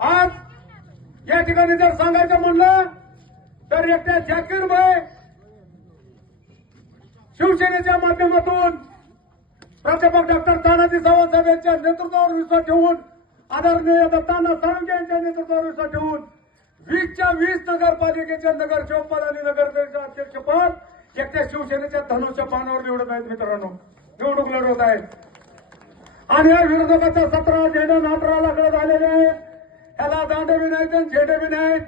आज या ठिकाणी जर सांगायचं म्हणलं तर एकट्या जाकीरभाई शिवसेनेच्या माध्यमातून प्राध्यापक डॉक्टर तानाजी सावंत साहेब यांच्या नेतृत्वावर विश्वास ठेवून आदरणीय दत्ताना साळुंखे यांच्या नेतृत्वावर विश्वास ठेवून 20च्या 20 नगरपालिकेच्या नगरसेवक पद आणि नगरसेवक अध्यक्षपद एकट्या शिवसेनेच्या धनुष्य पानावर निवडत आहेत. मित्रांनो, निवडणूक लढवत आहेत आणि या विरोधकाचा 17 झेंडा नाटराला झालेले आहेत. याला दांडे बी नाहीत आणि झेंडे बी नाहीत.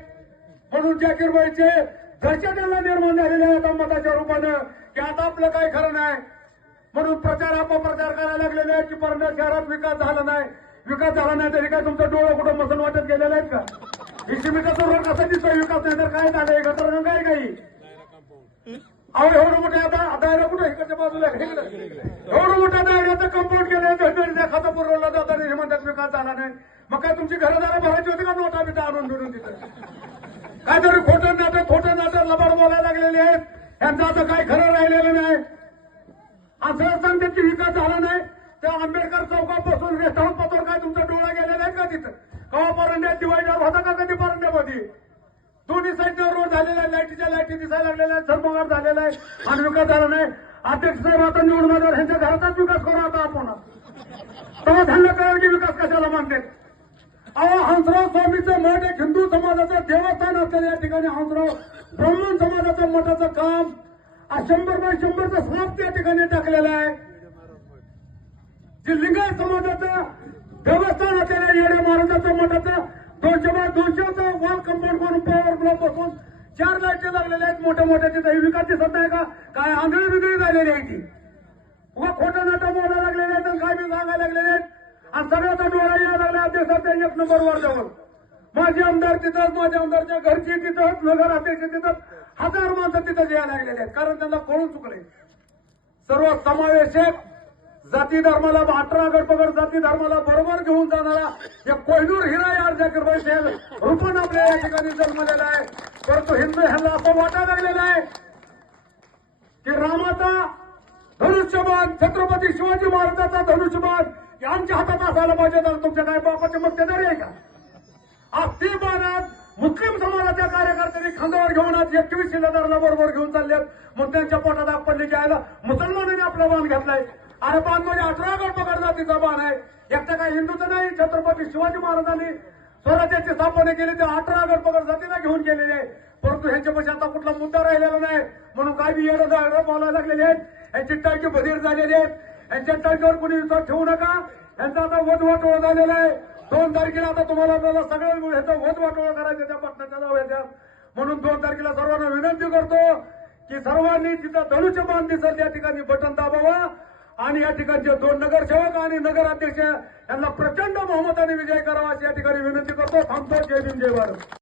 म्हणून जाकीरभाईचे दहशत याला निर्माण झालेले आहेत मताच्या रूपानं की आता आपलं काही खरं नाही. म्हणून प्रचार अपप्रचार करायला लागलेले आहेत की परंडा शहरात विकास झाला नाही. विकास झाला नाही तरी काय तुमचं डोळं कुठं मसन वाटत गेलेलं आहेत का? इशिमिटाचा रोड कसा दिसतोय विकास नाही तर काय झालंय गटर काय काही अहो एवढं मोठे आता दायरा कुठं इकडच्या बाजूला एवढं मोठ्या दायऱ्याचं कंपाऊंड केलं त्या खाता पुरवला जाताना हे म्हणतात विकास झाला नाही. मग काय तुमची घरदारा भरायची होती का नोटा बिटा आणून फिरून तिथं काहीतरी खोटं नाटक लबाड बोलायला लागलेले आहेत. यांचं आता काही खरं राहिलेलं नाही. असं सांगतात की विकास झाला नाही. त्या आंबेडकर चौकापासून रेस्ट हाऊस पातोर काय तुमचा डोळा गेलेला आहे का तिथं? कवा परंड्यात डिवायडर होता का कधी परंड्यामध्ये? दोन्ही साईडचा रोड झालेला आहे. लाईटीच्या लाईटी दिसायला लागलेल्या आहेत. झरमगाट झालेला आहे आणि विकास झाला नाही. अध्यक्ष साहेब आता निवडून आल्यावर ह्यांच्या घरातच विकास करू आता आपण. तेव्हा त्यांना कळलं की विकास कशाला मानतात. अहो हंसराव स्वामीचं मठ एक हिंदू समाजाचं देवस्थान असलेलं या ठिकाणी हंसराव ब्राह्मण समाजाचं मठाचं काम 100x100चं स्लॅब त्या ठिकाणी टाकलेलं आहे. जे लिंगायत समाजाचं देवस्थान असलेल्या येडे महाराजाचं मठाचं 200x200चं वॉल कंपाऊंड करून पॉवर ब्लॉक बसून 4 लाईटी लागलेल्या आहेत मोठ्या मोठ्या. तिथे विकास दिसत नाही का? काय आंधळी बिंधळी झालेली आहे ती. उगा खोटं नाटक बोलायला लागलेले आहेत आणि काय बी सांगायला लागलेले आहेत आणि सगळ्याचा डोळा यायला लागला अध्यक्षाच्या 1 नंबरवर जाऊन. माझे आमदार तिथंच, माझ्या आमदारच्या घरची तिथंच, नगर अध्यक्ष तिथंच, 1000 माणसं तिथं यायला लागलेले आहेत कारण त्यांना कळून चुकले. सर्व समावेशक जाती धर्माला 18 गडपगड जाती धर्माला बरोबर घेऊन जाणारा एक कोहिनूर हिरा यार जाकीरभाई साहेब रूपन आपल्या या ठिकाणी जन्मलेला आहे. परंतु हिंदू ह्यांना असं वाटायला लागलेलं आहे की रामाचा धनुष्यबाण छत्रपती शिवाजी महाराजांचा धनुष्यबाण आमच्या हातात असायला पाहिजे. तर तुमच्या काय बापाचे मक्तेदारी आहे का? आज ते बाणात मुस्लिम समाजाच्या कार्यकर्त्यांनी खांद्यावर घेऊन आज 21 शिलेदाराला बरोबर घेऊन चाललेत. मग त्यांच्या पोटात आग पडली की आयला मुसलमानांनी आपला बाण घेतलाय. अरे बाण म्हणजे 18 गडपगड जातीचा बाण आहे. एकटा काय हिंदूचं नाही. छत्रपती शिवाजी महाराजांनी स्वराज्याची स्थापना केली ते 18 गडपगड जातीला घेऊन गेलेले आहे. परंतु ह्यांच्यापाशी आता कुठला मुद्दा राहिलेला नाही. म्हणून काय बी येणं बोलायला लागलेले आहेत. यांची टाळकी बधीर झालेली आहेत. यांच्या टाळकीवर कुणी विश्वास ठेवू नका. यांचा आता वटवाटोळ झालेला आहे. 2 तारखेला आता तुम्हाला सगळ्या ह्याचा वटवाटोळ करायचं त्या पटनाच्या जाऊयाच्या. म्हणून 2 तारखेला सर्वांना विनंती करतो की सर्वांनी तिथं धनुष्यबाण दिसेल त्या ठिकाणी बटन दाबावा आणि या ठिकाणचे 2 नगरसेवक आणि नगराध्यक्ष यांना प्रचंड बहुमताने विजय करावा अशी या ठिकाणी विनंती करतो. थांबतो. जय भीम जय भारत.